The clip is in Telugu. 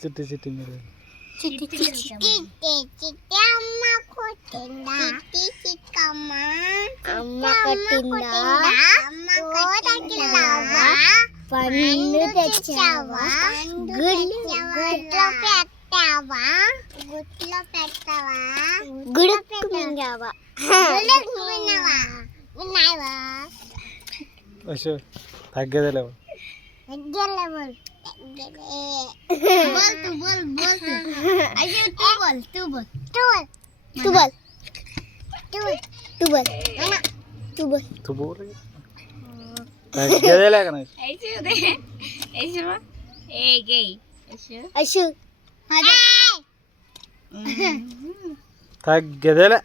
చిట్టి చిట్టి మీరు అమ్మ కొట్టిందా పండు తెచ్చావా గుట్లో పెట్టావా గుడుకు మింగావా అశో తగ్గేదేలేవు తగ్గేదేలే